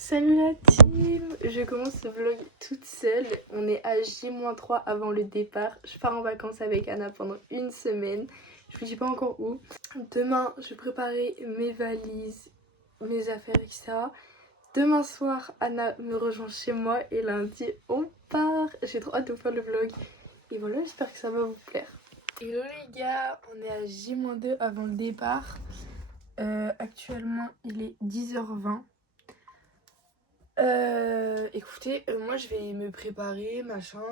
Salut la team, je commence ce vlog toute seule. On est à J-3 avant le départ. Je pars en vacances avec Anna pendant une semaine. Je vous dis pas encore où. Demain, je vais préparer mes valises, mes affaires, etc. Demain soir, Anna me rejoint chez moi et lundi, on part. J'ai trop hâte de vous faire le vlog. Et voilà, j'espère que ça va vous plaire. Hello les gars, on est à J-2 avant le départ. Actuellement, il est 10h20. Écoutez, moi je vais me préparer, machin,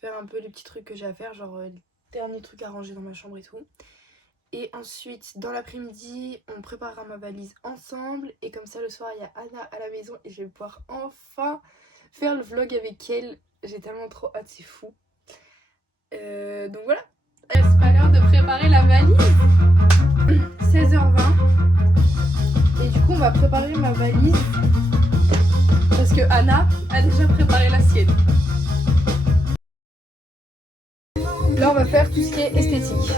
faire un peu les petits trucs que j'ai à faire, genre les derniers trucs à ranger dans ma chambre et tout. Et ensuite, dans l'après-midi, on préparera ma valise ensemble. Et comme ça, le soir, il y a Anna à la maison et je vais pouvoir enfin faire le vlog avec elle. J'ai tellement trop hâte, c'est fou. Donc voilà. C'est pas l'heure de préparer la valise. 16h20. Et du coup, on va préparer ma valise. Parce que Anna a déjà préparé la sienne. Là, on va faire tout ce qui est esthétique.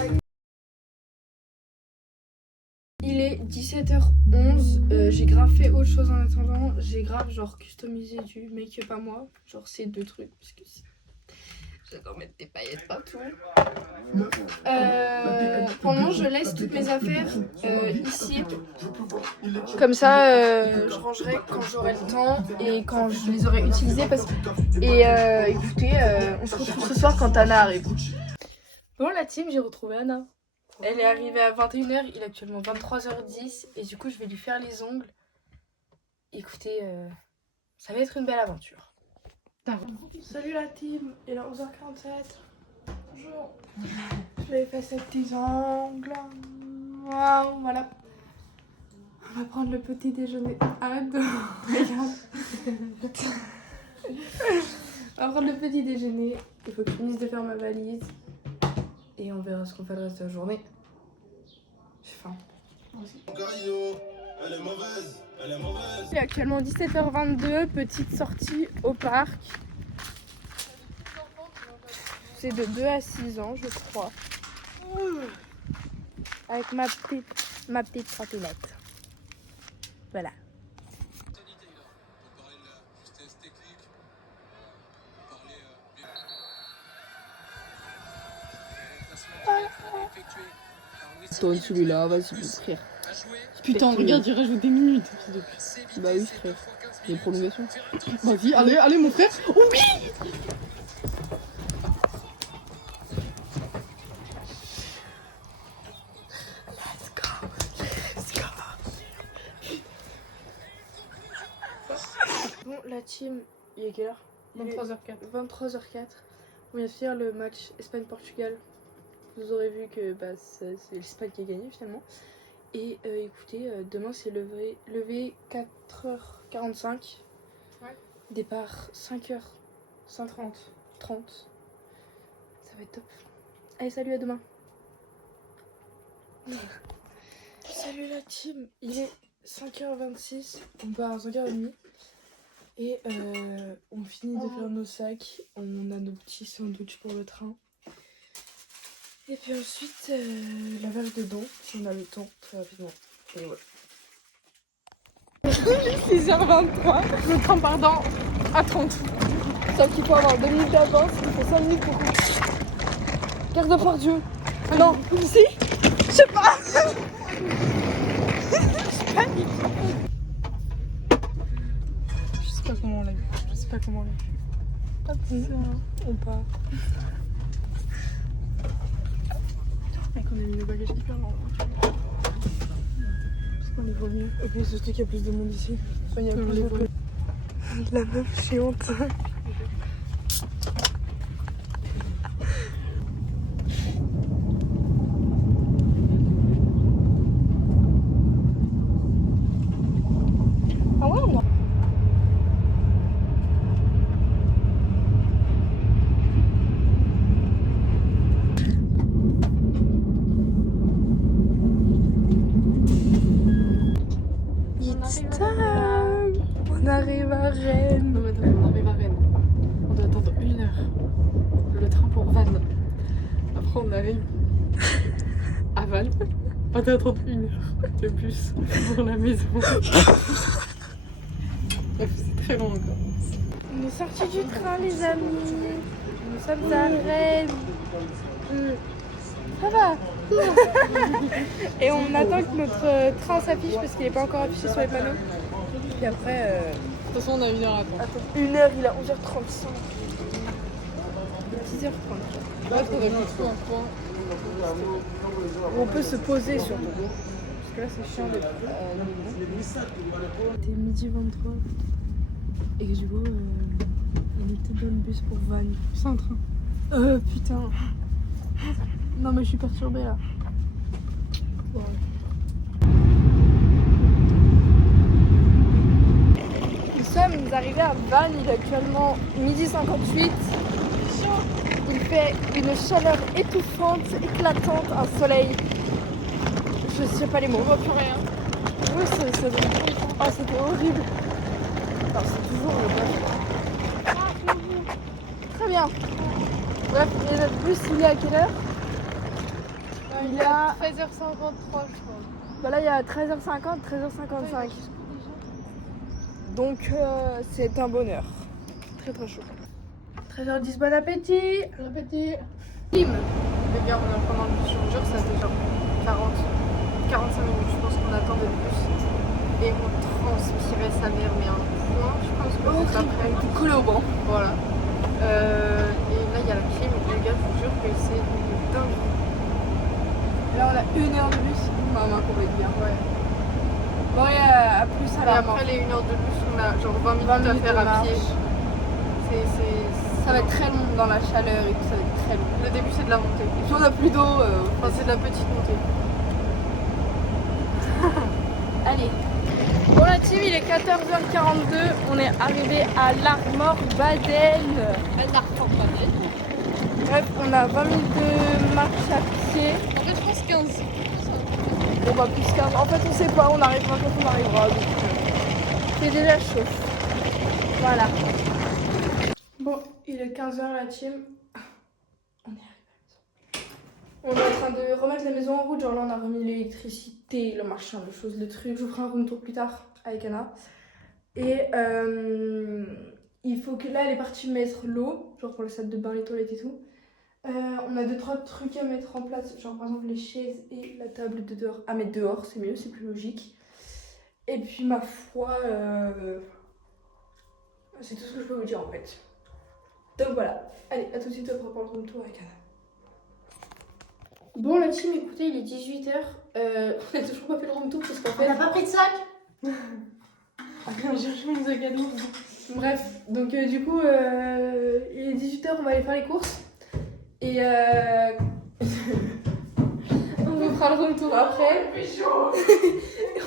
Il est 17h11. J'ai grave fait autre chose en attendant. J'ai grave genre customisé du make-up à moi. Genre ces deux trucs. Parce que j'adore mettre des paillettes partout. Pour le moment, je laisse toutes mes affaires ici. Comme ça, je rangerai quand j'aurai le temps et quand je les aurai utilisées. Écoutez, on se retrouve ce soir quand Anna arrive. Bon, la team, j'ai retrouvé Anna. Elle est arrivée à 21h, il est actuellement 23h10 et du coup, je vais lui faire les ongles. Écoutez, ça va être une belle aventure. Salut la team, il est 11h47. Bonjour. Je vais faire ces petits ongles. Wow, voilà. On va prendre le petit déjeuner. Arrête de... Regarde. On va prendre le petit déjeuner. Il faut que je finisse de faire ma valise. Et on verra ce qu'on fait le reste de la journée. J'ai faim. Elle est mauvaise, elle est mauvaise. Il est actuellement 17h22, petite sortie au parc. C'est de 2 à 6 ans, je crois. Avec ma petite trottinette. Voilà. Toi celui-là, vas-y, frère. Putain, regarde, il rajoute des minutes. Bah oui, frère. Il y a une prolongation. Vas-y, allez, mon frère. Oh oui. Bon, la team, il est quelle heure? 23h04. 23h04. On vient de faire le match Espagne-Portugal. Vous aurez vu que c'est l'Espagne qui a gagné finalement. Et écoutez, demain c'est levé 4h45. Ouais. Départ 5h30. 30. Ça va être top. Allez, salut, à demain. Salut la team. Il est 5h26. On part à 5h30. Et on finit de faire nos sacs. On a nos petits sandwichs pour le train. Et puis ensuite, lavage de dents, si on a le temps, très rapidement. Et voilà. 6h23, le train part à 30. Sauf qu'il faut avoir 2 minutes d'avance, il faut 5 minutes pour... Garde de Dieu. Non, si. Je sais pas. Je sais pas comment on l'a vu. Pas de ça. On part. Mec, on a mis nos bagages hyper loin. Parce qu'on les voit mieux. Et puis surtout qu'il y a plus de monde ici. Enfin, il y a plus de... La meuf chiante. Ah ouais, moi. On arrive à Rennes. Non, mais attends, on arrive à Rennes. On doit attendre 1 heure. Le train pour Vannes. Après, on arrive à Vannes. On doit attendre 1 heure de bus pour la maison. très long encore. On est sortis du train, les amis. Nous sommes à Rennes. Ça va. Et on attend que notre train s'affiche parce qu'il n'est pas encore affiché sur les panneaux. Puis après... De toute façon, on a 1 heure à attendre. Attends, 1h, il a 11h35. 10h30. Là, faudrait qu'on trouve un coin. On peut se poser surtout. Parce que là, c'est chiant d'être. C'était midi 23. Et du coup, on était dans le bus pour Vannes. C'est un train. Putain. Non, mais je suis perturbée là. Ouais. Nous sommes arrivés à Vannes, il est actuellement midi 58. Il fait une chaleur étouffante, éclatante, un soleil. Je sais pas les mots. On voit plus rien. Oui, ça donne. Oh, c'était horrible. Alors, c'est toujours le bon. Très bien. Bref, et notre bus, il est à quelle heure? Il est à 13h53, je crois. Bah là, il y a 13h50, 13h55. Donc, c'est un bonheur. Très très chaud. 13h10, bon appétit. Bon appétit. Tim. Les gars, on est en prenant le bus, je vous jure, ça fait genre 45 minutes, je pense qu'on attendait le bus. Et on transpirait sa mère, mais un point, je pense que c'est après. Tout collé au banc. Voilà. Et là, il y a la clim, les gars, je vous jure que c'est dingue. Là, on a 1 heure de bus. Enfin, on a complètement bien. Ouais. Bon, et à plus à Et la après les 1 heure de bus, on a genre 20 minutes 20 à minutes faire de à marche. pied. Ça va être très long dans la chaleur et tout, ça va être très long. Le début, c'est de la montée. Et puis on a plus d'eau. Enfin, c'est de la petite montée. Allez. Bon la team, il est 14h42. On est arrivé à l'Armor Badel. Bref, on a 20 minutes de marche à pied. En fait, je pense 15. Bon bah plus 15. En fait, on sait pas, on arrivera quand on arrivera. Donc, c'est déjà chaud. Voilà. Bon, il est 15h la team. On est arrivé. On est en train de remettre la maison en route. Genre là, on a remis l'électricité, le machin, le chose, le truc. Je vous ferai un room tour plus tard avec Anna. Et il faut que là, elle est partie mettre l'eau, genre pour le salle de bain, les toilettes et tout. On a 2-3 trucs à mettre en place, genre par exemple les chaises et la table de dehors à mettre dehors, c'est mieux, c'est plus logique. Et puis ma foi, c'est tout ce que je peux vous dire en fait. Donc voilà, allez, à tout de suite après pour le room tour avec Anna. Bon la team, écoutez, il est 18h, on a toujours pas fait le room tour parce qu'en fait... On n'a pas pris de sac. J'ai cherché une sac à dos. Bref, donc du coup, il est 18h, on va aller faire les courses. Et on vous fera le retour après.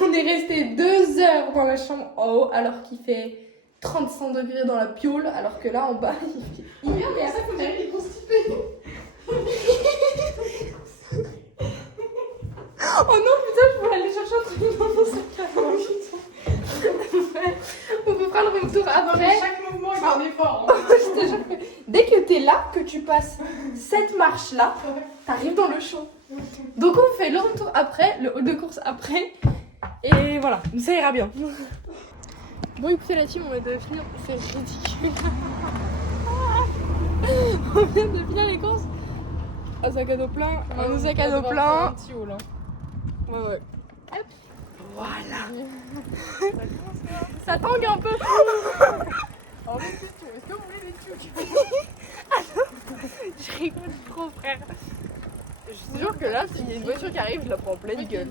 On est resté 2 heures dans la chambre en haut alors qu'il fait 35 degrés dans la piole, alors que là en bas il fait hyper ça qu'on dirait qu'il est constipé. Oh non putain, je voulais aller chercher un truc dans mon sac à dos. On vous fera le retour après. Chaque mouvement est un effort. Je te jure que dès que t'es là, que tu passes cette marche là, t'arrives dans le champ. Donc on fait le retour après, le haut de course après, et voilà, ça ira bien. Bon écoutez la team, on vient de finir, c'est ridicule. On vient de finir les courses. Un sac à dos plein, un autre sac à dos plein. Ouais. Hop. Voilà. Ça tangue un peu. Alors, les questions, est-ce que vous voulez des trucs? Je rigole trop frère. Je te jure que là, s'il y a une voiture qui arrive, je la prends en pleine gueule.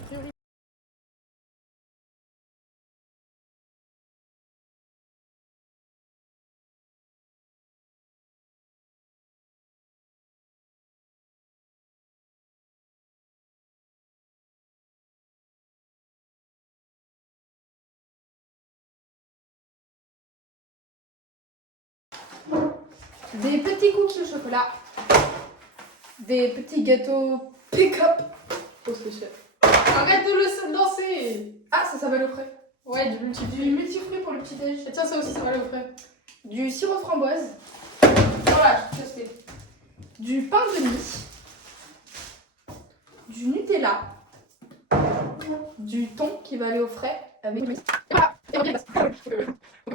Des petits cookies au chocolat. Des petits gâteaux pick-up. Trop spécial. Arrête de le danser. Ah, ça va le frais. Ouais, Du multifruit pour le petit déj. Et tiens, ça aussi, ça va le frais. Du sirop de framboise. Voilà, je testé. Du pain de mie. Du Nutella. Du thon qui va aller au frais avec voilà. Et on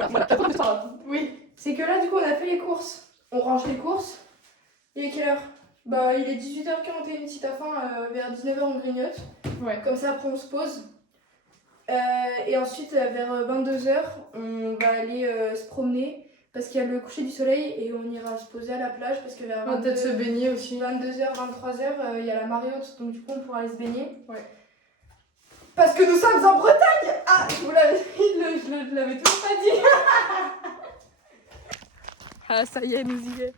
Oui. C'est que là, du coup, on a fait les courses. On range les courses. Il est quelle heure? Bah, il est 18h41 si t'as faim, vers 19h on grignote. Ouais. Comme ça, après on se pose. Et ensuite, vers 22h, on va aller se promener parce qu'il y a le coucher du soleil et on ira se poser à la plage parce que vers On va peut-être se baigner aussi. 22h, 23h, il y a la marée haute, donc du coup on pourra aller se baigner. Ouais. Parce que nous sommes en Bretagne! Ah, je vous l'avais je l'avais toujours pas dit! Ah, ça y est, nous y est.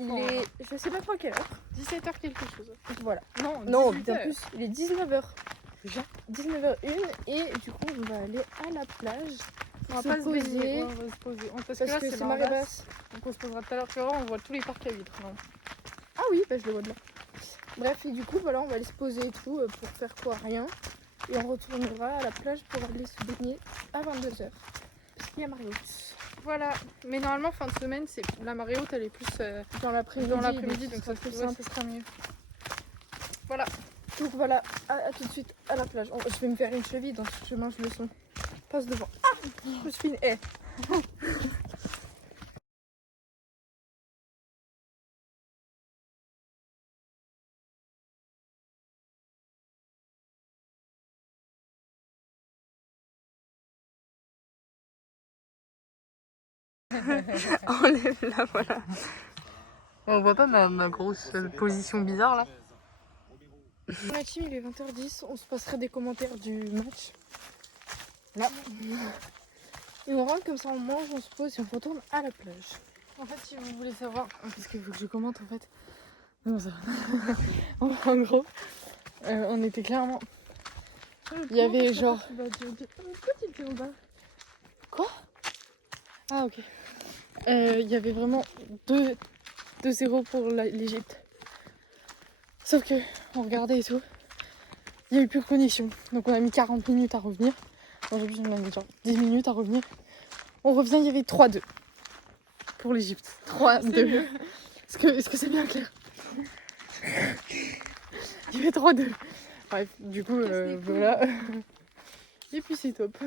Il est, je sais pas trop à quelle heure. 17h quelque chose. Voilà. Non, Non, bien plus. Il est 19h. Déjà 19h01 et du coup on va aller à la plage. On va se pas se baigner, poser. on va se poser. Parce Parce là, que c'est c'est marée marée basse. basse. Donc on se posera tout à l'heure. Tu vas voir, on voit tous les parcs à huîtres. Non. Ah oui, bah je le vois de là. Bref, et du coup voilà, on va aller se poser et tout pour faire quoi? Rien. Et on retournera à la plage pour aller se baigner à 22h. Parce qu'il y a marée haute. Voilà. Mais normalement, fin de semaine, c'est la marée haute, elle est plus Dans l'après-midi, donc ça, plus ouais, simple. ça sera mieux. Voilà. Donc voilà, à tout de suite à la plage. Je vais me faire une cheville dans ce chemin, je le sens. Passe devant. Ah, je me suis une haie. Enlève-la, voilà. On voit pas ma grosse position bizarre là. La team, il est 20h10, on se passerait des commentaires du match. Là. Et on rentre comme ça, on mange, on se pose et on retourne à la plage. En fait, si vous voulez savoir, parce qu'il faut que je commente en fait. Non, ça va. En gros, on était clairement. Il y avait genre. Pourquoi tu étais en bas? Quoi? Ah, ok. Il y avait vraiment 2-0 pour l'Égypte. Sauf que, on regardait et tout. Il n'y a eu plus de connexion. Donc on a mis 40 minutes à revenir. Aujourd'hui, on a mis genre 10 minutes à revenir. On revient, il y avait 3-2 pour l'Égypte. 3-2. Est-ce que c'est bien clair? Il y avait 3-2. Bref, du coup, voilà. Et puis c'est top.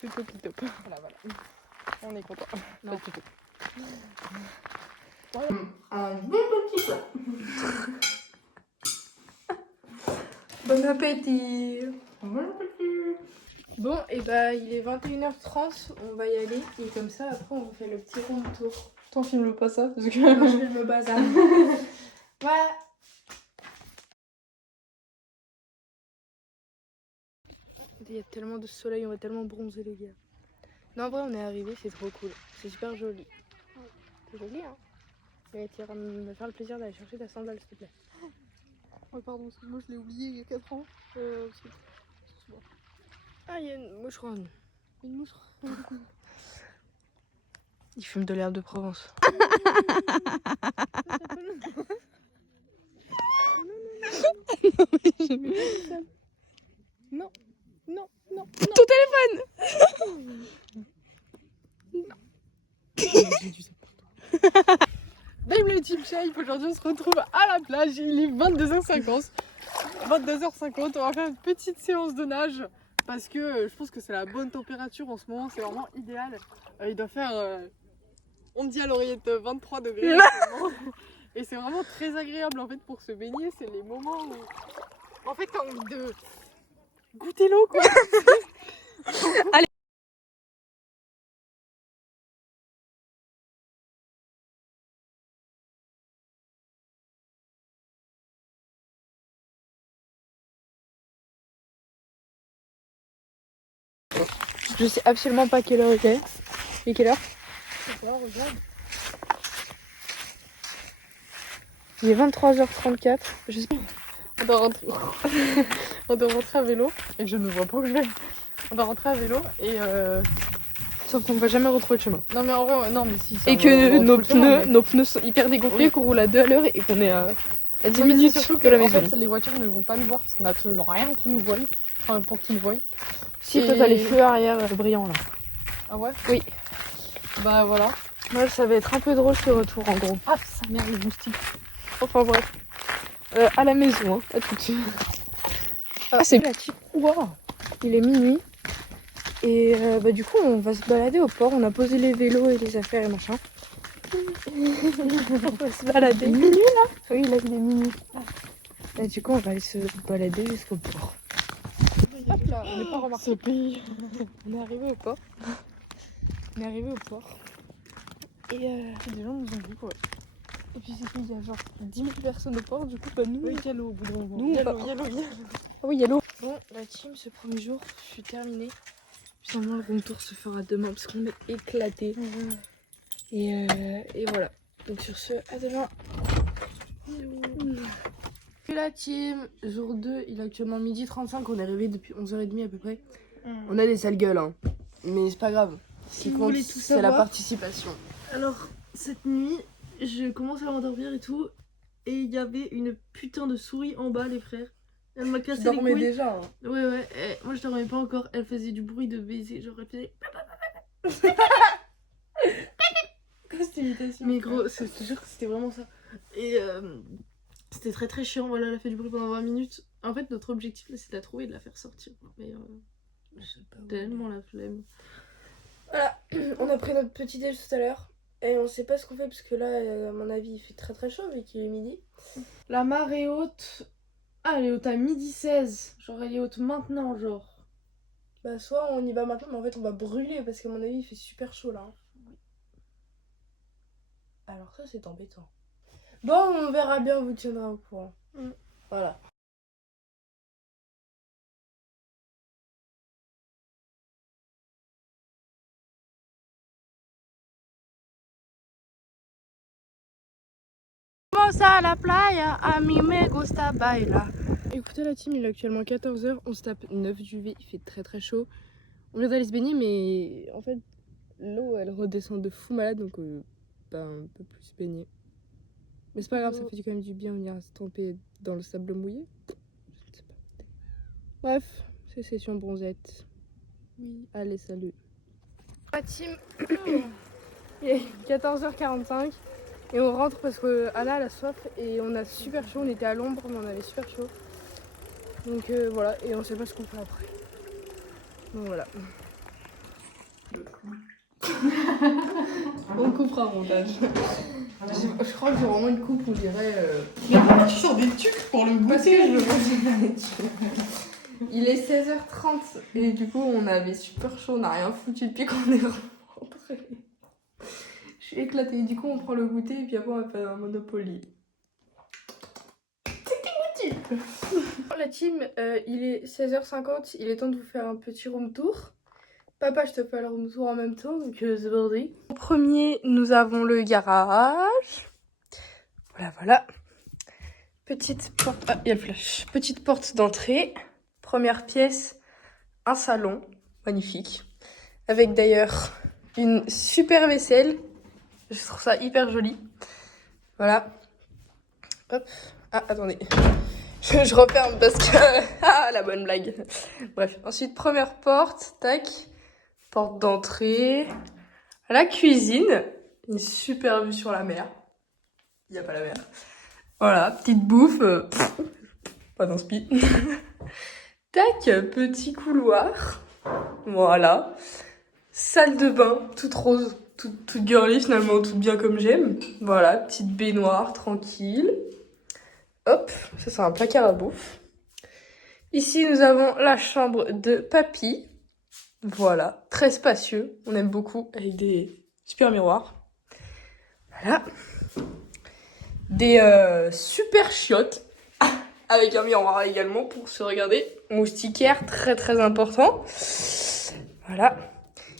C'est top. Voilà. On est content. Non. Pas du tout. Voilà. Un bon petit plat. Bon appétit. Bon appétit. Bon, et bah il est 21h30, on va y aller. Et comme ça, après, on fait le petit rond de tour. T'en filmes pas ça parce que... Moi, je fais le bazar. Voilà. Il y a tellement de soleil, on va tellement bronzer les gars. Non, en vrai, on est arrivé, c'est trop cool. C'est super joli. C'est joli, hein. Mais tu vas me faire le plaisir d'aller chercher ta sandale, s'il te plaît. Oh pardon, excuse-moi, je l'ai oublié il y a 4 ans. Ah, il y a une moucheronne. Une mouche. Il fume de l'herbe de Provence. Non. Ton téléphone. Dame le Team Shape, aujourd'hui on se retrouve à la plage, il est 22h50. 22h50, on va faire une petite séance de nage parce que je pense que c'est la bonne température en ce moment, c'est vraiment idéal. Il doit faire, on me dit à l'oreillette 23 degrés. Et c'est vraiment très agréable en fait pour se baigner, c'est les moments où en fait t'as envie de goûter l'eau quoi. Allez. Je sais absolument pas quelle heure il est. Et quelle heure? Regarde. Il est 23h34. Je sais pas. On doit rentrer. On doit rentrer à vélo et je ne vois pas où je vais. On doit rentrer à vélo et Sauf qu'on va jamais retrouver le chemin. non mais en vrai non mais si ça, Et on va que retrouver le chemin, nos pneus sont hyper dégonflés, Oui. qu'on roule à 2 à l'heure et qu'on est à 10 Non, mais minutes c'est surtout de la que, en maison. fait, les voitures ne vont pas nous voir parce qu'on a absolument rien qui nous voit. Enfin, pour qu'ils nous voient. Si, Et- toi t'as les feux arrière brillants là. Ah ouais? Oui. Bah voilà. Moi ça va être un peu drôle ce retour en gros. Ah, ça merde, les moustiques. Enfin bref. À la maison, hein, à tout de suite. Ah c'est la petite. Wow. Il est minuit. Et du coup, on va se balader au port. On a posé les vélos et les affaires et machin. On va se balader. Minuit là? Oui, là il est minuit. Et du coup, on va aller se balader jusqu'au port. Hop là, on n'est pas remarqué. Ce pays. On est arrivé au port. On est arrivé au port. Et Des gens nous ont vu, ouais. et puis c'est qu'il y a genre 10 000 personnes au port. Du coup, bah nous. Oui, il y a l'eau au bout d'un moment. Nous, Il y a on l'eau, va- il y a l'eau, il y a l'eau. Ah oui, il y a l'eau. Bon, la team, ce premier jour, je suis terminée. Finalement, le room tour se fera demain parce qu'on est éclatés. Et voilà. Donc sur ce, à demain. Et la team, jour 2, il est actuellement 12h35. On est arrivé depuis 11h30 à peu près. On a des sales gueules, hein. Mais c'est pas grave. Ce qui vous compte, voulez tout c'est la savoir. participation. Alors, cette nuit, je commence à m'endormir et tout, et il y avait une putain de souris en bas, les frères. Elle m'a Tu cassé les dormais couilles. déjà, hein. Ouais, ouais, et moi je dormais pas encore. Elle faisait du bruit de baiser, genre elle faisait. Mais gros, je te jure que c'était vraiment ça. Et c'était très très chiant, voilà, elle a fait du bruit pendant 20 minutes. En fait, notre objectif là, c'est de la trouver et de la faire sortir. Mais tellement la flemme. Voilà, on a pris notre petit déj tout à l'heure. Et on sait pas ce qu'on fait parce que là, à mon avis, il fait très très chaud vu qu'il est midi. La marée haute. Ah, elle est haute à 12h16. Genre, elle est haute maintenant, genre. Bah soit on y va maintenant, mais en fait on va brûler parce qu'à mon avis, il fait super chaud là. Hein. Alors ça, c'est embêtant. Bon, on verra bien, on vous tiendra au courant. Voilà. Vamos a la playa, a mí me gusta bailar. Écoutez la team, il est actuellement 14h, on se tape 9 UV, il fait très très chaud. On vient d'aller se baigner mais en fait l'eau elle redescend de fou malade donc on peut plus se baigner. Mais c'est pas grave, ça fait quand même du bien venir se tremper dans le sable mouillé. Je ne sais pas. Bref, c'est session bronzette. Oui, allez salut. La team, il est 14h45 et on rentre parce que Anna elle a soif et on a super chaud, on était à l'ombre mais on avait super chaud. Donc voilà, et on sait pas ce qu'on fait après. Donc voilà. On coupera au montage. Je crois que j'ai vraiment une coupe, on dirait. Mais pourquoi tu sors des trucs pour le Parce que goûter? je le mange dans les tuyaux. Il est 16h30 et du coup on avait super chaud, on n'a rien foutu depuis qu'on est rentré. Je suis éclatée. Du coup on prend le goûter et puis après on va faire un Monopoly. La team, il est 16h50, il est temps de vous faire un petit room tour. Papa, je te fais le room tour en même temps, donc c'est parti. En premier, nous avons le garage. Voilà, voilà. Petite porte, ah, il y a le flash. Petite porte d'entrée. Première pièce, un salon, magnifique. Avec d'ailleurs une super vaisselle. Je trouve ça hyper joli. Voilà. Hop. Ah, attendez. Je referme parce que... Ah, la bonne blague. Bref. Ensuite, première porte. Tac. Porte d'entrée. La cuisine. Une super vue sur la mer. Il n'y a pas la mer. Voilà. Petite bouffe. Pas d'inspi. Tac. Petit couloir. Voilà. Salle de bain. Toute rose. Toute girly finalement. Toute bien comme j'aime. Voilà. Petite baignoire. Tranquille. Hop, ça c'est un placard à bouffe. Ici, nous avons la chambre de papy. Voilà, très spacieux. On aime beaucoup, avec des super miroirs. Voilà. Des super chiottes, avec un miroir également pour se regarder. Moustiquaire, très très important. Voilà.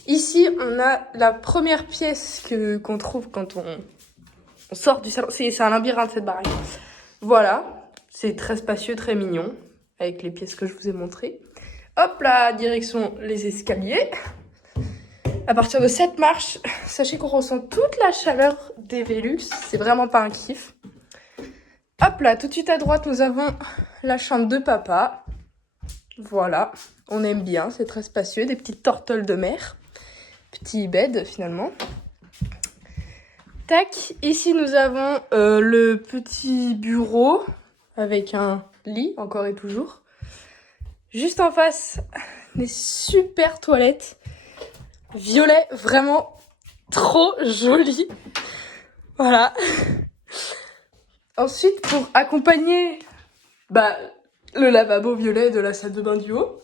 Ici, on a la première pièce qu'on trouve quand on sort du salon. C'est un labyrinthe cette baraque. Voilà, c'est très spacieux, très mignon, avec les pièces que je vous ai montrées. Hop là, direction les escaliers. À partir de cette marche, sachez qu'on ressent toute la chaleur des Velux, c'est vraiment pas un kiff. Hop là, tout de suite à droite, nous avons la chambre de papa. Voilà, on aime bien, c'est très spacieux, des petites tortelles de mer. Petit bed finalement. Tac, ici nous avons le petit bureau avec un lit, encore et toujours. Juste en face, des super toilettes. Violet, vraiment trop joli. Voilà. Ensuite, pour accompagner le lavabo violet de la salle de bain du haut,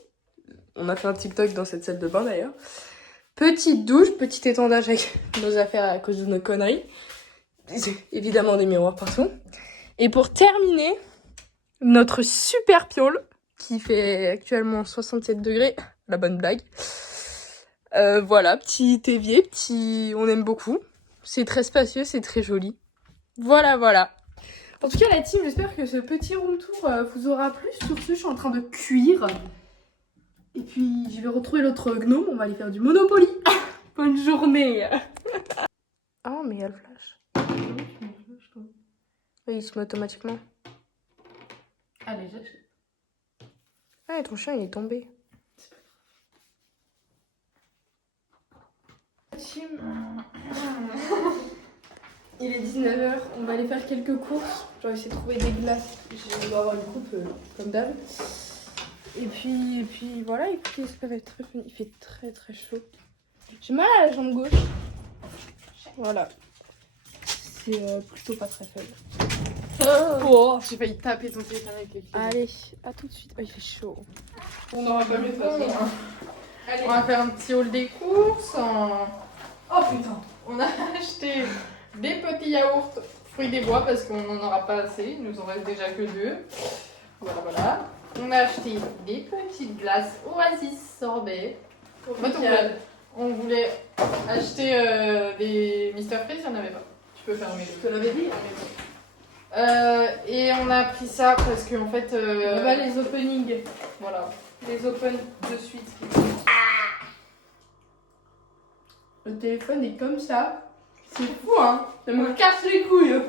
on a fait un TikTok dans cette salle de bain d'ailleurs. Petite douche, petit étendage avec nos affaires à cause de nos conneries. Évidemment des miroirs partout. Et pour terminer, notre super piole qui fait actuellement 67 degrés, la bonne blague. Voilà, petit évier, on aime beaucoup. C'est très spacieux, c'est très joli. Voilà, voilà. En tout cas, la team, j'espère que ce petit room tour vous aura plu. Sur ce, je suis en train de cuire. Et puis, je vais retrouver l'autre gnome. On va aller faire du Monopoly. Bonne journée. Ah, mais il y a le flash. Oui, il se met automatiquement. Allez, j'achète. Ah, ton chien, il est tombé. Il est 19h, on va aller faire quelques courses. Je vais essayer de trouver des glaces. Je dois avoir une coupe comme d'hab. Et puis voilà, écoutez, ça va être très fun. Il fait très très chaud. J'ai mal à la jambe gauche. Voilà. C'est plutôt pas très fun. Oh, j'ai failli taper ton téléphone avec les pieds. Allez, à tout de suite. Oh, il fait chaud. On n'aura pas mieux de toute façon. On va faire un petit haul des courses. Oh putain. On a acheté des petits yaourts fruits des bois parce qu'on n'en aura pas assez. Il nous en reste déjà que 2. Voilà, voilà. On a acheté des petites glaces Oasis sorbet. En fait, on voulait acheter des Mister Freeze, il n'y en avait pas. Tu peux fermer. Je te l'avais dit. Et on a pris ça parce qu'en fait... On va les openings. Voilà. Les open de suite. Le téléphone est comme ça. C'est fou, hein. Ça me casse les couilles.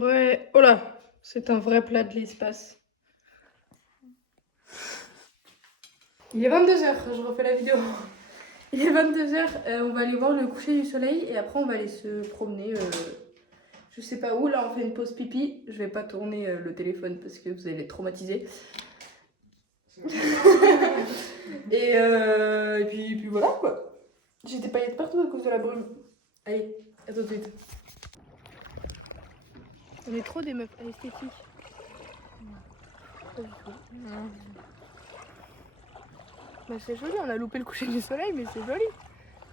Ouais, oh là, c'est un vrai plat de l'espace. Il est 22h, je refais la vidéo. Il est 22h, on va aller voir le coucher du soleil et après on va aller se promener. Je sais pas où, là on fait une pause pipi. Je vais pas tourner le téléphone parce que vous allez être traumatisés. et puis voilà quoi. J'ai des paillettes partout à cause de la brume. Allez, à tout de suite. On est trop des meufs esthétiques. Pas du tout. Bah c'est joli, on a loupé le coucher du soleil, mais c'est joli.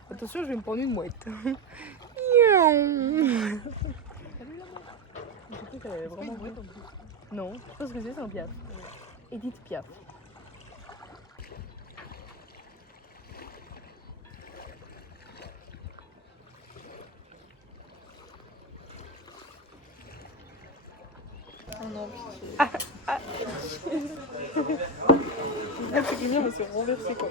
Attention, je vais me prendre une mouette. J'ai cru qu'elle avait vraiment mouette en plus. Non, je pense que c'est un Piaf. Edith Piaf. Oh non, pitié. Là, c'est bien, mais c'est renversé quoi.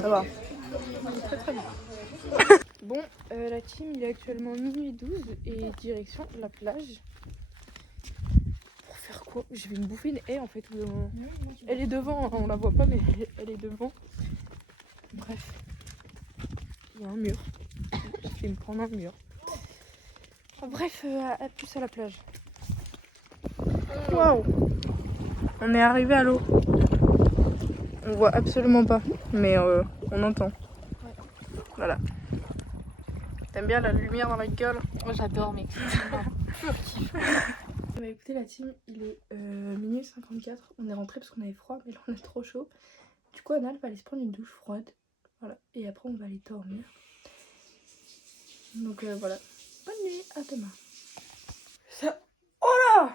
Ça va. Très très bien. Bon, la team, il est actuellement minuit 12 et direction la plage. Pour faire quoi? Je vais me bouffer une haie en fait. Elle est devant, hein, on la voit pas, mais elle est devant. Bref, il y a un mur. Je vais me prendre un mur. Bref, à plus à la plage. Waouh! On est arrivé à l'eau. On voit absolument pas, mais on entend. Voilà. T'aimes bien la lumière dans la gueule? Moi j'adore, mais Bah écoutez la team, il est minuit 54. On est rentré parce qu'on avait froid, mais là on est trop chaud. Du coup Anna va aller se prendre une douche froide. Voilà. Et après on va aller dormir. Donc voilà. Bonne nuit, à demain. Ça... Oh là!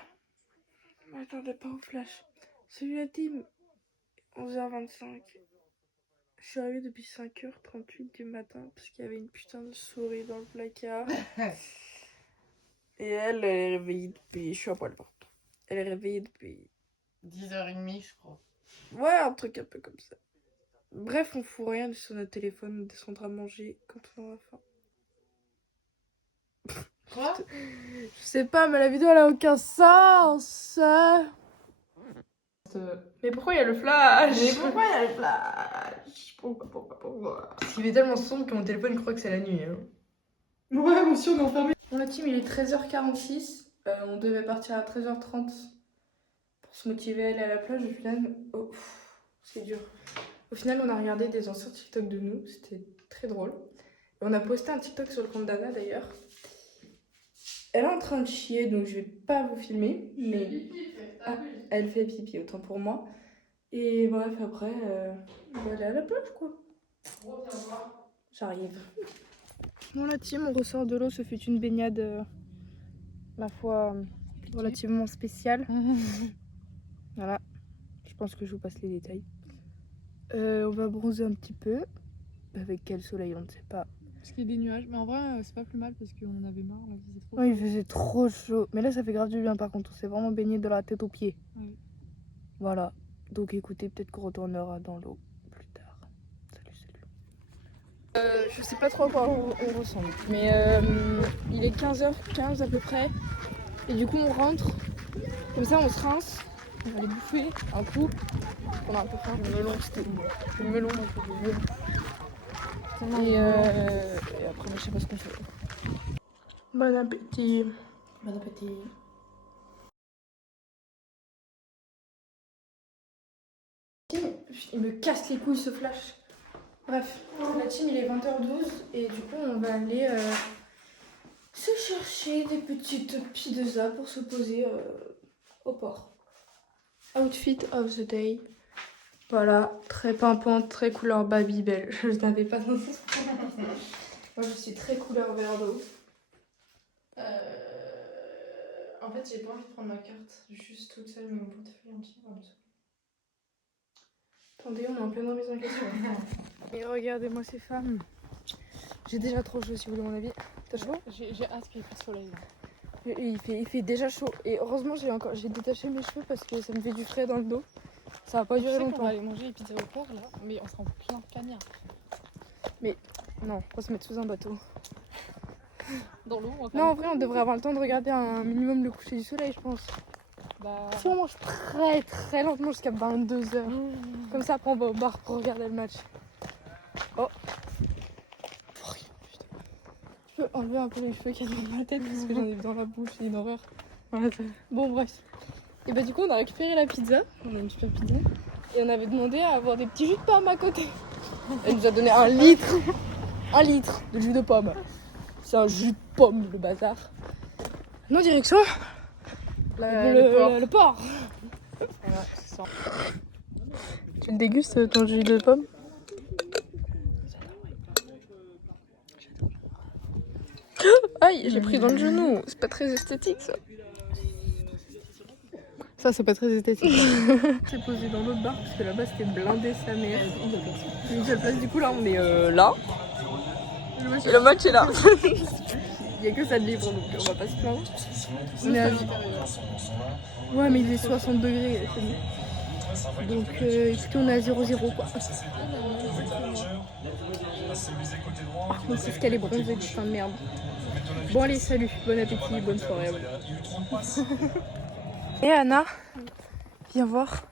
Je m'attendais pas au flash. Salut la team. 11h25. Je suis arrivée depuis 5h38 du matin parce qu'il y avait une putain de souris dans le placard. Et elle est réveillée depuis... Je suis à poil partout. Elle est réveillée depuis... 10h30, je crois. Ouais, un truc un peu comme ça. Bref, on fout rien sur notre téléphone, on descendra manger quand on aura faim. Quoi? Je sais pas, mais la vidéo elle a aucun sens. Mais pourquoi il y a le flash? Mais pourquoi il y a le flash? Pourquoi? Parce qu'il fait tellement sombre que mon téléphone croit que c'est la nuit. Hein. Ouais, moi aussi on est enfermé. Bon, la team, il est 13h46. On devait partir à 13h30 pour se motiver à aller à la plage. Au final, c'est dur. Au final, on a regardé des anciens TikTok de nous. C'était très drôle. Et on a posté un TikTok sur le compte d'Anna d'ailleurs. Elle est en train de chier, donc je vais pas vous filmer. Mais elle fait pipi, autant pour moi. Et bref, après, on va aller à la plage, quoi. J'arrive. Bon, la team, on ressort de l'eau. Ce fut une baignade, ma foi, relativement spéciale. Voilà. Je pense que je vous passe les détails. On va bronzer un petit peu. Avec quel soleil, on ne sait pas. Parce qu'il y a des nuages, mais en vrai c'est pas plus mal parce qu'on en avait marre, là, il faisait trop chaud. Oui, il faisait trop chaud. Mais là, ça fait grave du bien par contre. On s'est vraiment baigné de la tête aux pieds. Oui. Voilà. Donc écoutez, peut-être qu'on retournera dans l'eau plus tard. Salut. Je sais pas trop à quoi on ressemble. Mais il est 15h15 à peu près. Et du coup, on rentre. Comme ça, on se rince. On va aller bouffer un coup. On a un peu faim. Le melon, c'était où? Le melon, moi, je veux le melon. Et après, je sais pas ce qu'on fait. Bon appétit. Bon appétit. Il me casse les couilles ce flash. Bref, la team il est 20h12 et du coup on va aller se chercher des petites pizzas pour se poser au port. Outfit of the day. Voilà, très pimpante, très couleur Babybel. Je n'avais pas dans ce Moi je suis très couleur vert d'eau. En fait j'ai pas envie de prendre ma carte, juste toute seule, mais mon portefeuille entier dans le sol. Attendez, on est en pleine remise en question. Et regardez-moi ces femmes. J'ai déjà trop chaud si vous voulez mon avis. T'as chaud? J'ai hâte qu'il y ait plus de soleil là. Il fait déjà chaud. Et heureusement j'ai détaché mes cheveux parce que ça me fait du frais dans le dos. Ça va pas durer On longtemps. va aller manger les pizzas au port là, mais on sera en plein cagnard. Non, on va se mettre sous un bateau. Dans l'eau, on va faire Non, en vrai, on devrait avoir le temps de regarder un minimum le coucher du soleil, je pense. Bah... Si on mange très très lentement jusqu'à 22h. Comme ça, après on va au bar pour regarder le match. Oh. Je peux enlever un peu les cheveux qu'il y a dans ma tête parce que j'en ai dans la bouche, c'est une horreur. Bon, bref. Et bah, du coup, on a récupéré la pizza. On a une super pizza. Et on avait demandé à avoir des petits jus de pomme à côté. Elle nous a donné 1 litre. 1 litre de jus de pomme. C'est un jus de pomme, le bazar. Non, direction le port. Voilà, c'est ça. Tu le dégustes ton jus de pomme? Aïe, j'ai pris dans le genou. C'est pas très esthétique ça. Ça, c'est pas très esthétique. C'est posé dans l'autre bar parce que là-bas c'était blindé sa mère. Une seule place, du coup là on est là. Et le match est là. Il y a que ça de libre donc on va pas se plaindre. On est à... Ouais, mais il est 60 degrés. Donc écoutez, on est à 0-0 quoi. Donc c'est ce qu'elle est bronzée, putain de merde. Bon allez, salut, bon appétit, bonne soirée à vous. Et Anna, viens voir.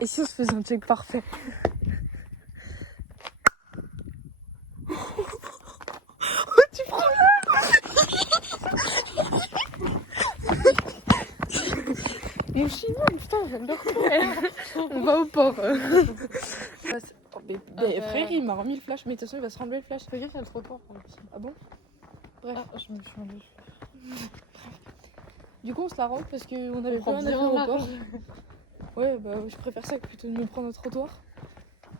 Et si on se faisait un check parfait? Oh, tu prends mon chignon, putain, je viens de le retrouver. On va au port. Oh, mais frère, il m'a remis le flash, mais de toute façon, il va se relever le flash. Regarde, il y a le trottoir. Ah bon? Bref. Ah, je me suis enlevée. Du coup, on se la rend parce qu'on avait pas un bien affaire au la port. Ouais, bah je préfère ça que plutôt de me prendre un trottoir.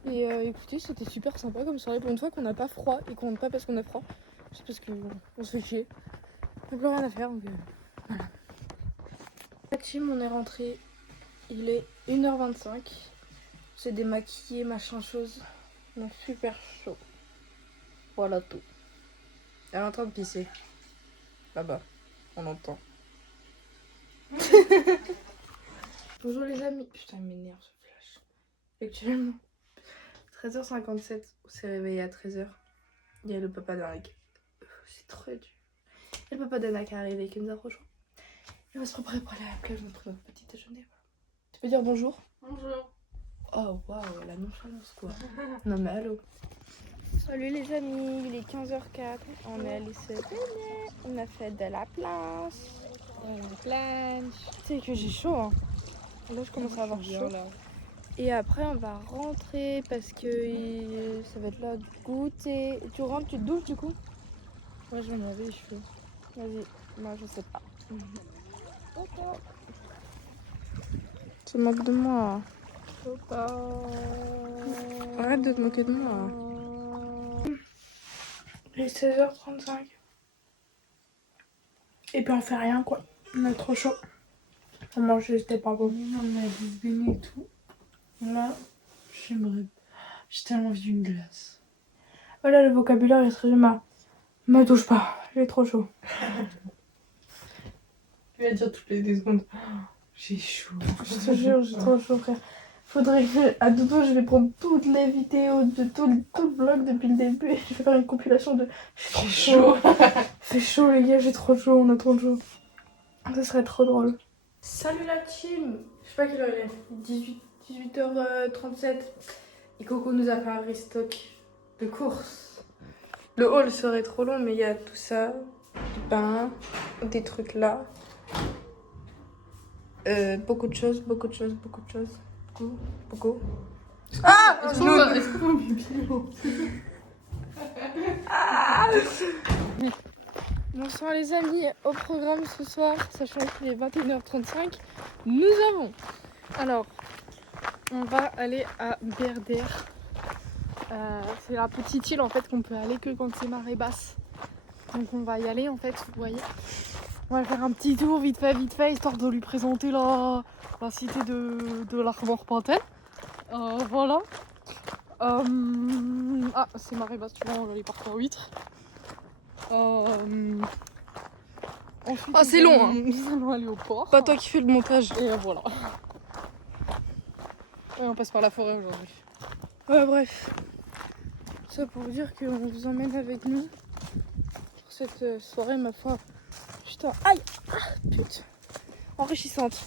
Et écoutez, c'était super sympa comme soirée pour une fois qu'on n'a pas froid et qu'on rentre pas parce qu'on a froid. Juste parce qu'on se fait chier. On n'a plus rien à faire, donc voilà. La team, on est rentré. Il est 1h25. On s'est démaquillé, machin chose. On a super chaud. Voilà tout. Elle est en train de pisser. Là-bas, on entend. Bonjour les amis. Putain, il m'énerve ce flash. Actuellement, 13h57. On s'est réveillé à 13h. Il y a le papa d'Anna. C'est trop dur. Il y a le papa d'Anna qui est arrivé qui nous a rejoint. Et on va se préparer pour aller à la plage, notre petit déjeuner. Tu peux dire bonjour? Bonjour. Oh waouh, la nonchalance quoi. Non mais allô. Salut les amis, il est 15h04. On est allé se baigner. On a fait de la planche. Tu sais que j'ai chaud hein. Là je commence à avoir chaud. Là. Et après on va rentrer parce que ça va être l'heure du goûter. Tu rentres, tu te douches du coup? Ouais, je vais me laver les cheveux. Vas-y, moi je sais pas. Tu te moques de moi. Arrête de te moquer de moi. Il est 16h35. Et puis on fait rien quoi. On a trop chaud. On mange, c'était pas bon. On a dit se baigner et tout. Là, j'aimerais. J'ai tellement envie d'une glace. Voilà le vocabulaire il se résume à me touche pas, j'ai trop chaud. Tu vas dire toutes les 2 secondes. J'ai chaud. Je te jure, j'ai trop chaud frère. Faudrait que à Dodo je vais prendre toutes les vidéos de tout le vlog depuis le début et je vais faire une compilation de j'ai trop chaud. C'est chaud les gars, j'ai trop chaud, on a trop chaud. Ça serait trop drôle. Salut la team. Je sais pas quelle heure il est. 18h37. Et Coco nous a fait un restock de courses. Le haul serait trop long mais il y a tout ça. Du pain, des trucs là. Beaucoup de choses. Beaucoup. Ah! Est-ce qu'on met bien? Bonsoir les amis, au programme ce soir, sachant qu'il est 21h35, nous avons... Alors, on va aller à Berder. C'est la petite île en fait qu'on peut aller que quand c'est marée basse. Donc on va y aller en fait, vous voyez. On va faire un petit tour vite fait, histoire de lui présenter la cité de l'Armor-Pantel. Voilà. Ah, c'est marée basse, tu vois, on va aller partir en huître. Ensuite, Ah, c'est long, hein. Nous allons aller au port. Pas toi qui fais le montage. Et voilà. Et on passe par la forêt aujourd'hui. Ouais, bref. Ça pour vous dire qu'on vous emmène avec nous pour cette soirée, ma foi. Putain, aïe! Ah, putain! Enrichissante.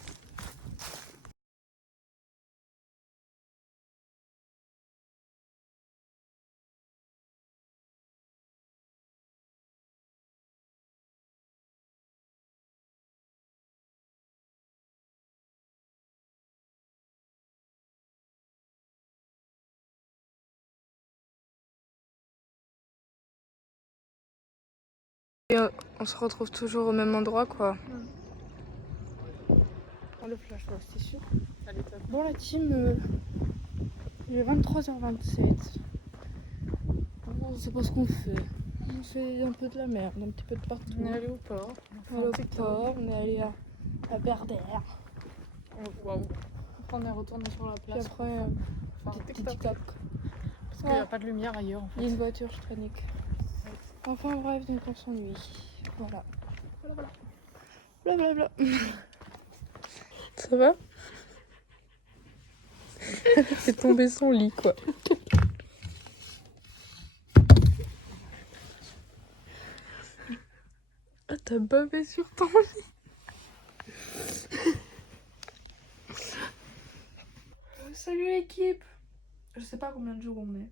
Et on se retrouve toujours au même endroit quoi. Oh, le flash, ouais, c'était sûr. Allez, top. Bon la team, il est 23h27. On sait pas ce qu'on fait. On fait un peu de la merde, un petit peu de partout. On est allé au port. On est allé au port, on est allé à Berder. Waouh. Après, on est retourné sur la Puis place. après, Enfin, petit TikTok. Parce qu'il n'y a pas de lumière ailleurs. En Il y a une voiture, je panique. Enfin bref, donc on s'ennuie. Voilà. Blablabla. Ça va? C'est tombé son lit quoi. Ah, t'as bavé sur ton lit. Salut l'équipe. Je sais pas combien de jours on est.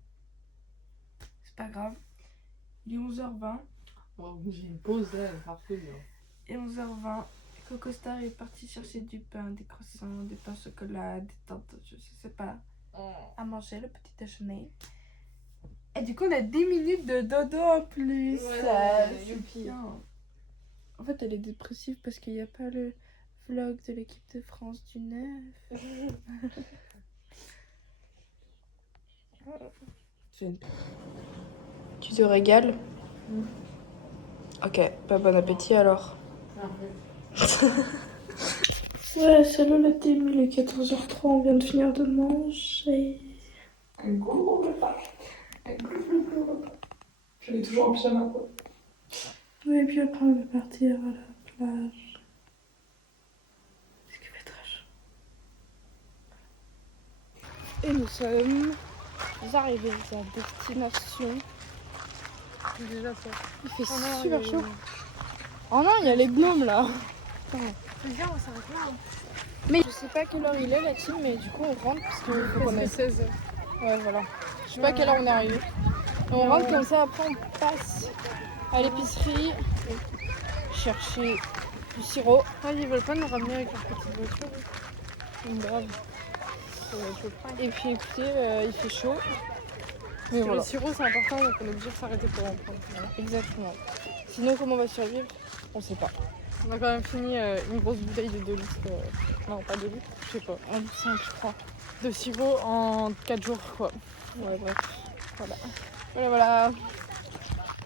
C'est pas grave. Il est 11h20. J'ai une pause là, parfait. Et 11h20. Coco Star est parti chercher du pain, des croissants, des pains au chocolat, des tartes, je sais pas, à manger le petit déjeuner. Et du coup, on a 10 minutes de dodo en plus. C'est bien. En fait, elle est dépressive parce qu'il n'y a pas le vlog de l'équipe de France du 9. Tu te régales? Ok, pas bon appétit alors. Ouais, salut la team, il est 14h03, on vient de finir de manger. Un gros repas. Je l'ai toujours en pyjama quoi. Ouais, et puis après on va partir à la plage. Parce qu'il fait très chaud. Et nous sommes arrivés à destination. C'est déjà ça. Il fait non, super il y a- chaud. Oh non, il y a les gnomes là. C'est bien, on s'arrête là. Mais je sais pas quelle heure il est la team, mais du coup on rentre parce qu'il faut qu'on aille. 16h. Ouais, voilà. Je sais pas à quelle heure on est arrivé. Et on rentre comme ça, après on passe à l'épicerie chercher du sirop. Ah, ils veulent pas nous ramener avec leur petite voiture. Grave. Et puis écoutez, il fait chaud. Mais Parce que voilà. le sirop c'est important, donc on est obligé de s'arrêter pour en prendre. Voilà. Exactement. Sinon, comment on va survivre? On sait pas. On a quand même fini une grosse bouteille de 2 litres. Non, pas 2 litres, je sais pas. 1,5 je crois. De sirop en 4 jours, quoi. Ouais, bref. Voilà. Voilà.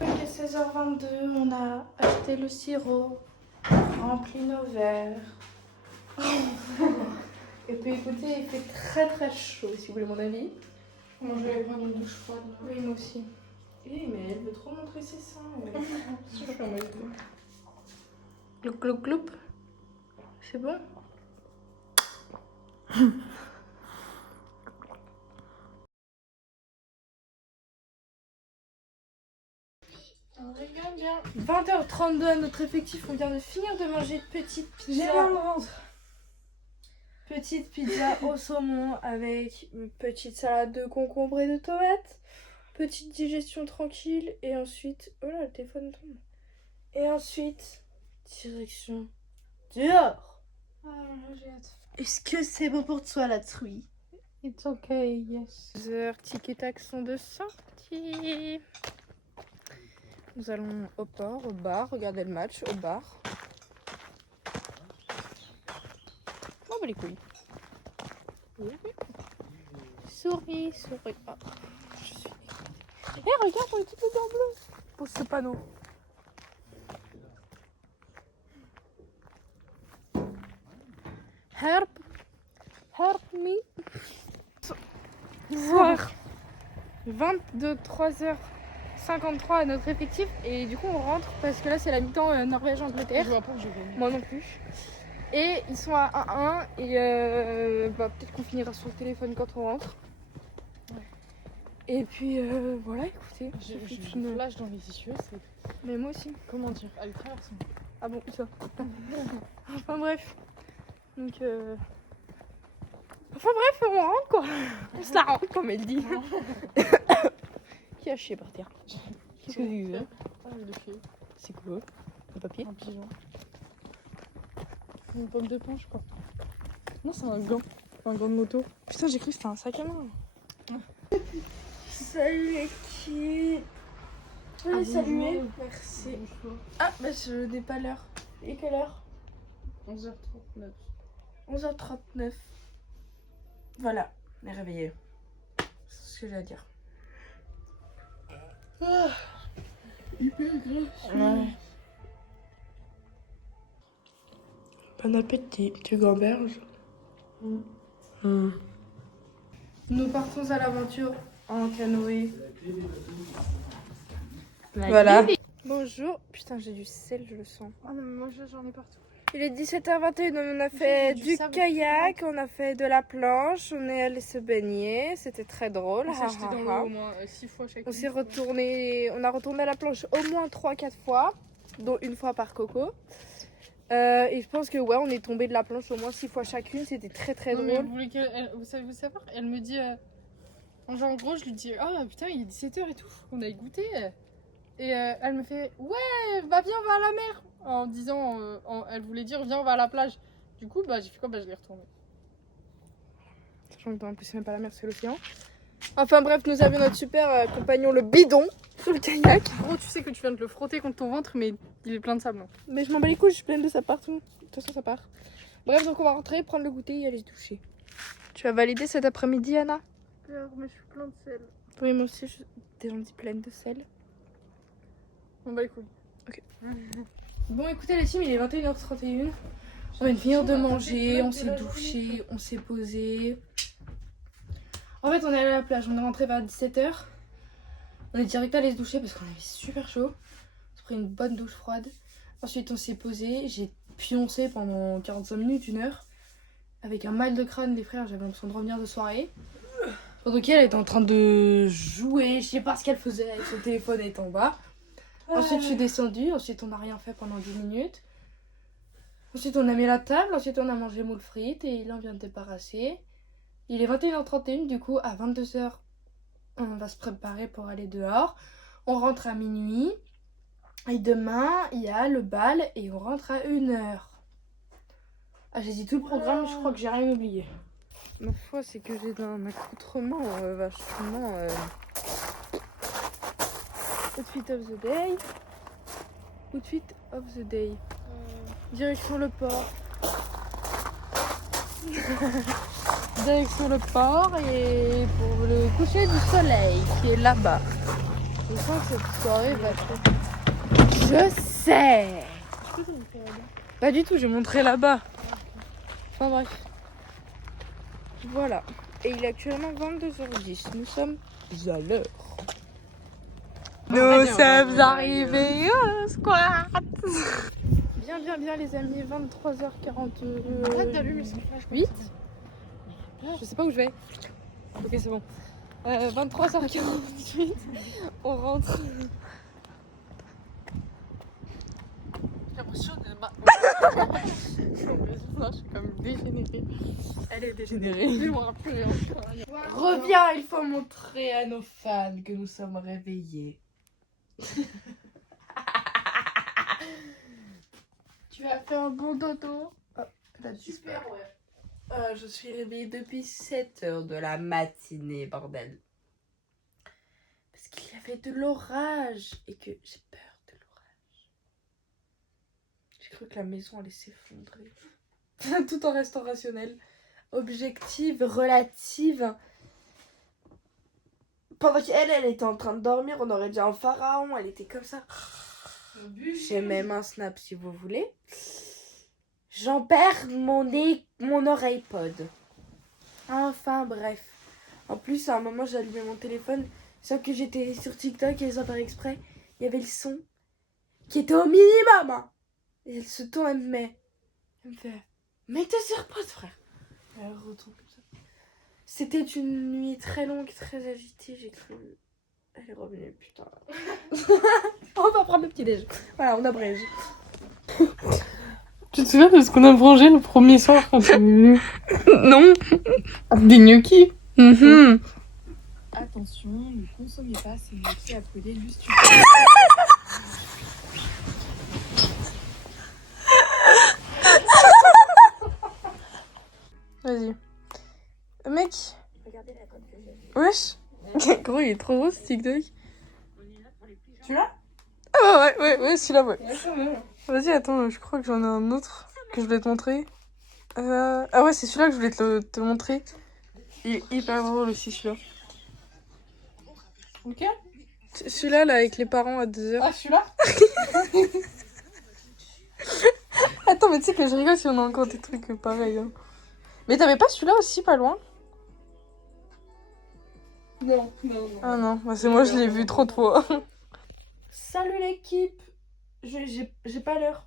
Il est 16h22, on a acheté le sirop, rempli nos verres. Et puis écoutez, il fait très très chaud, si vous voulez mon avis. Moi, je vais aller prendre une douche froide. Oui, moi aussi. Eh, mais elle veut trop montrer ses seins. Je suis en mode. Gloup, gloup, gloup. C'est bon? On regarde bien. 20h32 à notre effectif, on vient de finir de manger petite pizza. Petite pizza au saumon avec une petite salade de concombre et de tomates. Petite digestion tranquille et ensuite... Oh là, le téléphone tombe. Et ensuite, direction dehors. Ah, j'ai hâte. Est-ce que c'est bon pour toi la truie? It's okay, yes. 2 heures, tic et tac sont de sortie. Nous allons au port, au bar, regarder le match au bar. Oh bah les couilles. Souris, souris. Ah, je suis... Eh regarde, on est toutes les dents bleues. Pose ce panneau. Help. Help me. Soir. 23h53 à notre effectif et du coup on rentre parce que là c'est la mi-temps Norvège-Angleterre. Je vois pas que je gagne. Moi non plus. Et ils sont à 1-1 et peut-être qu'on finira sur le téléphone quand on rentre. Ouais. Et puis voilà, écoutez. J'ai c'est une flash dans les yeux, c'est... Mais moi aussi. Comment dire? Elle traverse. Ah bon, ça. Enfin bref. Donc Enfin bref, on rentre quoi. On se la rentre comme elle dit. Qui a chié par terre? Qu'est-ce que c'est que ça? Ah, je l'ai fait. C'est quoi? Un papier? Un pigeon. Une pomme de pain, je crois. Non, c'est un gant. Un gant de moto. Putain, j'ai cru que c'était un sac à main. Salut l'équipe. Ah, saluer. bonjour. Merci. Bonjour. Ah, bah je n'ai pas l'heure. Et quelle heure? 11h39. 11h39. Voilà, on est réveillé. C'est ce que j'ai à dire. Hyper grave. Ouais. Bon appétit, tu gamberges. Nous partons à l'aventure en canoë. Voilà. Bonjour. Putain, j'ai du sel, je le sens. Ah non, mais moi j'en ai partout. Il est 17h21, on a fait du du sable. kayak, on a fait de la planche, on est allé se baigner, c'était très drôle. On s'est acheté dans l'eau au moins 6 fois chacune. On s'est retourné, on a retourné à la planche au moins 3-4 fois, dont une fois par Coco. Et je pense que ouais, on est tombé de la planche au moins 6 fois chacune, c'était très très Non, mais drôle. vous voulez vous savez savoir, elle me dit genre en gros je lui dis ah putain il est 17h et tout, faut qu'on aille goûter. Et elle me fait ouais bah viens on va à la mer en disant elle voulait dire viens on va à la plage. Du coup bah j'ai fait quoi, bah je l'ai retourné. Sachant que en plus c'est même pas la mer, c'est l'océan. Enfin bref, nous avions notre super compagnon le bidon sur le kayak. Gros tu sais que tu viens de le frotter contre ton ventre mais il est plein de sable. Hein. Mais je m'en bats les couilles, je suis pleine de ça partout. De toute façon ça part. Bref, donc on va rentrer, prendre le goûter et aller se doucher. Tu vas valider cet après-midi, Anna? Mais je suis plein de sel. Oui, moi aussi, t'es gentille pleine de sel. On bat les couilles. Bon, écoutez, la team, il est 21h31. On vient de finir de manger, on s'est douché, on s'est posé. En fait, on est allé à la plage, on est rentré vers 17h. On est direct allé se doucher parce qu'on avait super chaud. On s'est pris une bonne douche froide. Ensuite, on s'est posé. J'ai pioncé pendant 45 minutes, 1 heure. Avec un mal de crâne, les frères, j'avais l'impression de revenir de soirée. Pendant qu'elle était en train de jouer, je sais pas ce qu'elle faisait avec son téléphone, elle était en bas. Ensuite, je suis descendue. Ensuite, on n'a rien fait pendant 10 minutes. Ensuite, on a mis la table. Ensuite, on a mangé moule frites. Et là, on vient de débarrasser. Il est 21h31. Du coup, à 22h, on va se préparer pour aller dehors. On rentre à minuit. Et demain, il y a le bal. Et on rentre à 1h. Ah, j'ai dit tout le programme. Je crois que j'ai rien oublié. Ma foi, c'est que j'ai un accoutrement vachement... Outfit of the day. Outfit of the day. Direction le port. Direction le port et pour le coucher du soleil qui est là-bas. Je sens que cette soirée va être... Je sais. Pas du tout, j'ai montré là-bas. Enfin bref. Voilà. Et il est actuellement 22h10. Nous sommes à l'heure. Nous sommes arrivés au squat. Bien les amis, 23h48. Arrête d'allumer ce flash. Je sais pas où je vais. Ok, c'est bon. 23h48, on rentre. J'ai l'impression de je suis comme dégénérée. Elle est dégénérée. Je vois plus rien. Reviens, il faut montrer à nos fans que nous sommes réveillés. Tu as fait un bon dodo? Super, ouais. Je suis réveillée depuis 7h de la matinée, bordel. Parce qu'il y avait de l'orage et que j'ai peur de l'orage. J'ai cru que la maison allait s'effondrer. Tout en restant rationnel. Objective, relative. Pendant qu'elle était en train de dormir, on aurait dit un pharaon. Elle était comme ça. J'ai même un snap si vous voulez. J'en perds mon oreille pod. Enfin bref. En plus, à un moment, j'ai allumé mon téléphone. Sauf que j'étais sur TikTok et sans faire exprès, il y avait le son qui était au minimum. Hein. Et elle se tourne, elle me fait mets-toi sur pause, frère. Et elle retourne comme ça. C'était une nuit très longue, très agitée. J'ai cru. Elle est revenue, putain. On va prendre le petit déj. Voilà, on abrège. Tu te souviens de ce qu'on a mangé le premier soir quand tu es venu? Non. Des gnocchis. Attention, ne consommez pas ces gnocchis appelés lustueux. Vas-y. Mec. Wesh. Gros, il est trop beau ce TikTok. Celui-là? Ah ouais, celui-là, ouais. Vas-y, attends, je crois que j'en ai un autre que je voulais te montrer. Ah ouais, c'est celui-là que je voulais te montrer. Il est hyper drôle aussi, celui-là. Ok. Celui-là, là, avec les parents à 2h. Ah, celui-là? Attends, mais tu sais que je rigole si on a encore des trucs pareils. Hein. Mais t'avais pas celui-là aussi, pas loin? Non. Ah non, bah c'est moi, je l'ai vu trop de fois. Salut l'équipe. J'ai pas l'heure.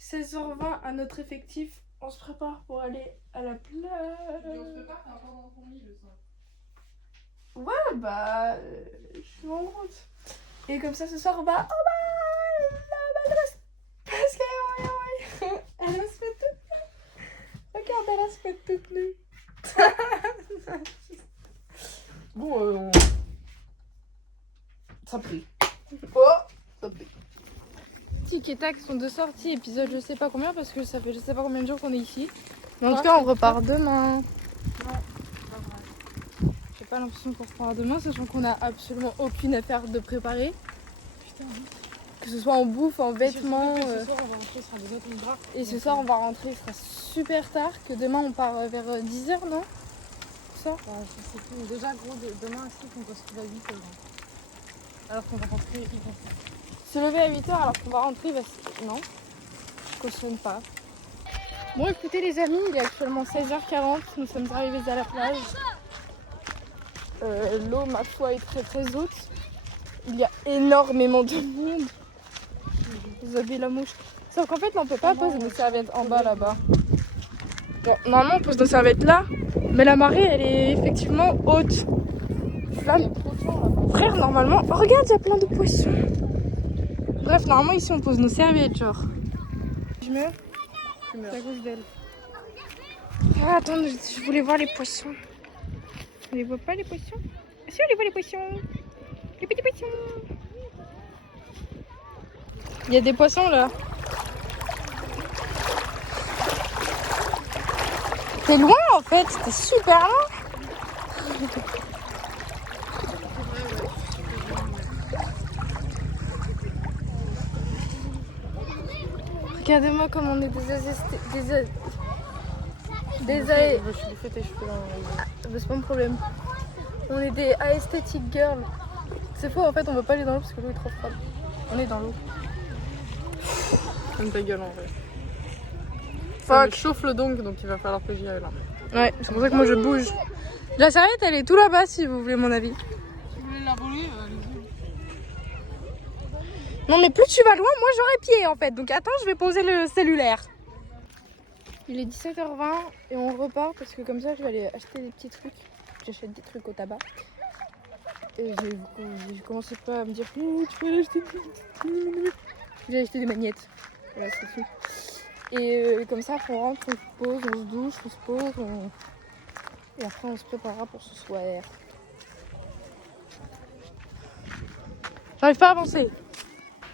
16h20 à notre effectif. On se prépare pour aller à la plage. On se prépare, t'es encore dans ton lit, je sens. Ouais, bah, je suis en route. Et comme ça, ce soir, on va la madrasse. Parce que, ouais. Elle va se mettre toute nue. Regarde, elle va se mettre toute nue. Bon, ça prie. Oh, ça prie. Tic et tac sont de sortie, épisode je sais pas combien parce que ça fait je sais pas combien de jours qu'on est ici. Mais en tout cas, on repart demain. J'ai pas l'impression qu'on repart demain, sachant qu'on a absolument aucune affaire de préparer. Putain. Que ce soit en bouffe, en vêtements. Ce soir, on va rentrer sur des autres draps. Et ce soir, on va rentrer, il sera super tard. Que demain, on part vers 10h, non? Ça Bah, je sais plus. Déjà, gros, demain, il faut qu'on doit se lever à 8h. Alors qu'on va rentrer hyper tard. Se lever à 8h alors qu'on va rentrer, bah, non. Je cautionne pas. Bon, écoutez, les amis, il est actuellement 16h40. Nous sommes arrivés à la plage. L'eau, ma foi, est très très haute. Il y a énormément de monde. Vous avez la mouche. Sauf qu'en fait, là, on peut pas poser nos serviettes en bas là-bas. Bon, normalement, on pose nos serviettes là. Mais la marée, elle est effectivement haute. Là, frère, normalement... Oh, regarde, il y a plein de poissons. Bref, normalement, ici, on pose nos serviettes, genre. Je meurs. Tu meurs. C'est à cause d'elle. Ah, attends, je voulais voir les poissons. On les voit pas les poissons? Ah si, on les voit les poissons. Les petits poissons. Il y a des poissons là. T'es loin en fait, t'es super loin. Regardez-moi comme on est Je me suis bouffé tes cheveux là. c'est pas mon problème. On est des aesthetic girls. C'est faux en fait, on veut pas aller dans l'eau parce que l'eau est trop froide. On est dans l'eau. Comme ta gueule en vrai. Ça me Fuck. chauffe le donc il va falloir que j'y aille là. Ouais, c'est pour ça que moi je bouge. La serviette elle est tout là-bas si vous voulez mon avis. Si vous voulez la voler, allez-y. Non mais plus tu vas loin, moi j'aurai pied en fait. Donc attends, je vais poser le cellulaire. Il est 17h20 et on repart parce que comme ça je vais aller acheter des petits trucs. J'achète des trucs au tabac. Et j'ai commencé pas à me dire oh, tu peux aller acheter des... J'ai acheté des magnettes. Voilà, c'est tout. Et comme ça, après on rentre, on se pose, on se douche, on se pose, et après on se préparera pour ce soir. J'arrive pas à avancer.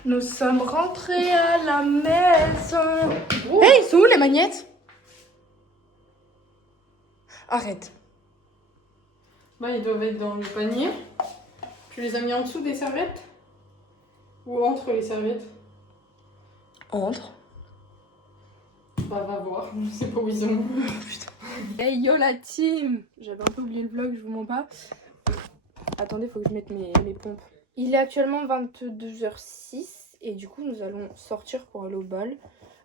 Nous sommes rentrés à la maison. Hey, ils sont où les magnettes? Arrête. Bah, ils doivent être dans le panier. Tu les as mis en dessous des serviettes? Ou entre les serviettes? Entre. Bah, va voir, je sais pas où ils sont. Hey yo la team. J'avais un peu oublié le vlog, je vous mens pas. Attendez, faut que je mette mes pompes. Il est actuellement 22h06 et du coup nous allons sortir pour aller au bal.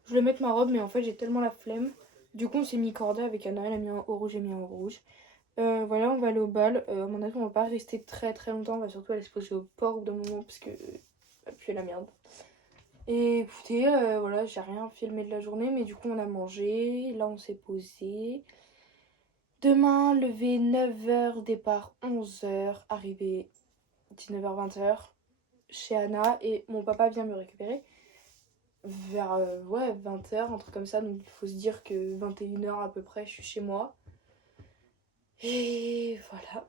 Je voulais mettre ma robe mais en fait j'ai tellement la flemme. Du coup on s'est mis cordé avec Anna, elle a mis un haut rouge, j'ai mis un haut rouge. Voilà, on va aller au bal. À mon avis on va pas rester très longtemps, on va surtout aller se poser au port au bout d'un moment parce que ça pue la merde. Et écoutez, voilà, j'ai rien filmé de la journée, mais du coup on a mangé, là on s'est posé. Demain, lever 9h, départ 11h, arrivé 19h-20h chez Anna et mon papa vient me récupérer vers 20h, un truc comme ça, donc il faut se dire que 21h à peu près je suis chez moi. Et voilà.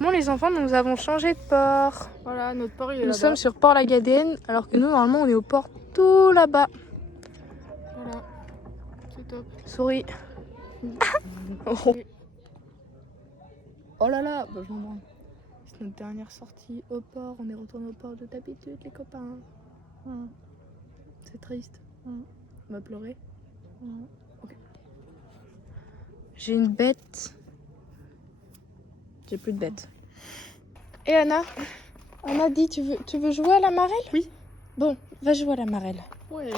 Bon les enfants, nous avons changé de port. Voilà, notre port il est Nous là-bas. sommes sur Port La Gadenne, alors que nous normalement on est au port tout là-bas. Voilà, c'est top. Souris. Oh. Oh là là, bah, je m'en branle. C'est notre dernière sortie au port. On est retourné au port de d'habitude, les copains. C'est triste. On va pleurer. Ok. J'ai une bête. J'ai plus de bête. Et Anna? Anna dit, tu veux jouer à la marelle? Oui. Bon, va jouer à la marelle. Ouais.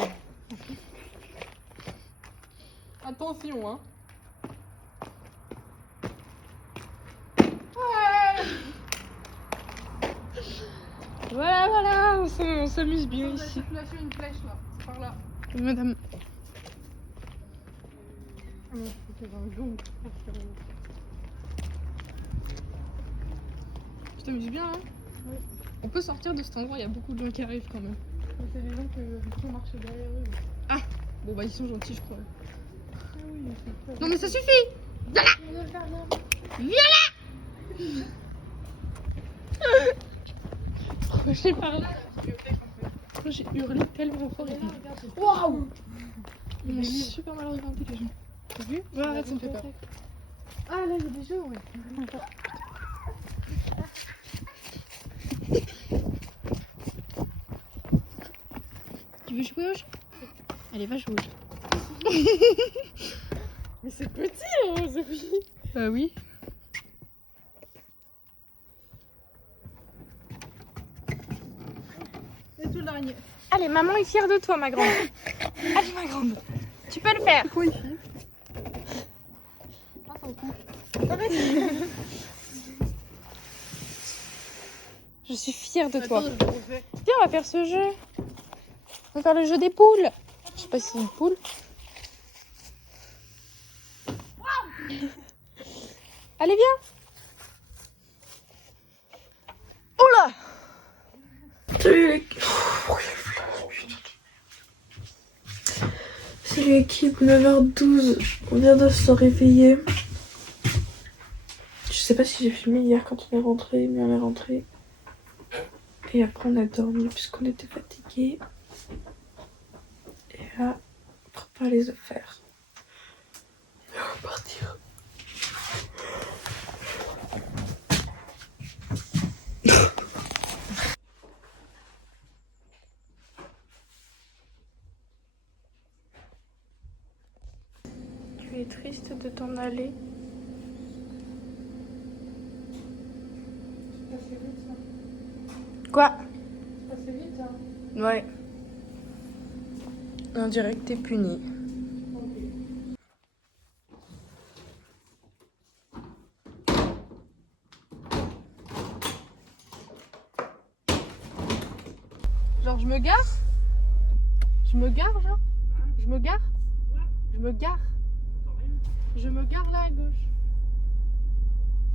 Attention, hein. Voilà, on s'amuse bien ici. On a fait une flèche là, par là. Madame. Ah non, je peux faire un zoom. Je t'amuse bien, hein? Oui. On peut sortir de cet endroit, il y a beaucoup de gens qui arrivent quand même. Mais c'est des gens qui marchent derrière eux. Ah! Bon bah ils sont gentils je crois. Ah oui, c'est Non mais ça suffit! Viens là! J'ai par là. J'ai hurlé tellement fort. Waouh! Ils m'ont super mal regardé les gens. T'as vu? Ouais, arrête, ça me fait peur. Ah là, il y a des jeux, ouais. Tu veux jouer au jeu? Allez, va jouer au jeu. Mais c'est petit, hein, Sophie. Bah oui. Et tout l'araignée. Allez, maman est fière de toi, ma grande. Allez, ma grande. Tu peux le faire. Oui. Ah, ça me coupe. Je suis fière de toi. Attends, je le refais. Viens, on va faire ce jeu. On va faire le jeu des poules. Je sais pas si c'est une poule. Allez, viens. Oh là. Salut équipe, 9h12, on vient de se réveiller. Je sais pas si j'ai filmé hier quand on est rentré, mais on est rentré. Et après on a dormi puisqu'on était fatigués. Et là, on prépare les affaires. Et on va partir. Tu es triste de t'en aller? Quoi? Ouais. On dirait que t'es puni. Genre je me gare? Je me gare genre? Je me gare? Je me gare? Je me gare là à gauche.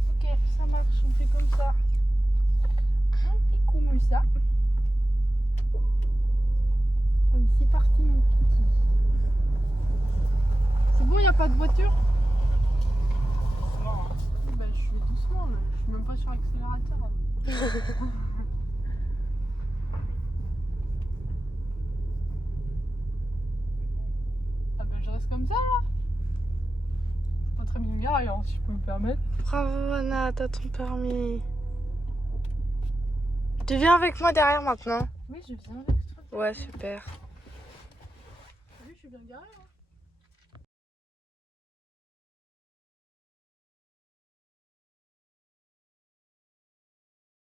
Ok, ça marche, on fait comme ça. Et comme ça. C'est parti mon petit. C'est bon, il n'y a pas de voiture? Doucement. Bah, je suis doucement là, je suis même pas sur l'accélérateur. Ah bah je reste comme ça là. Je peux très bien me garer hein, si je peux me permettre. Bravo Anna, t'as ton permis. Tu viens avec moi derrière maintenant? Oui, je viens avec toi. Ouais, super. Oui, je suis bien garée. Hein.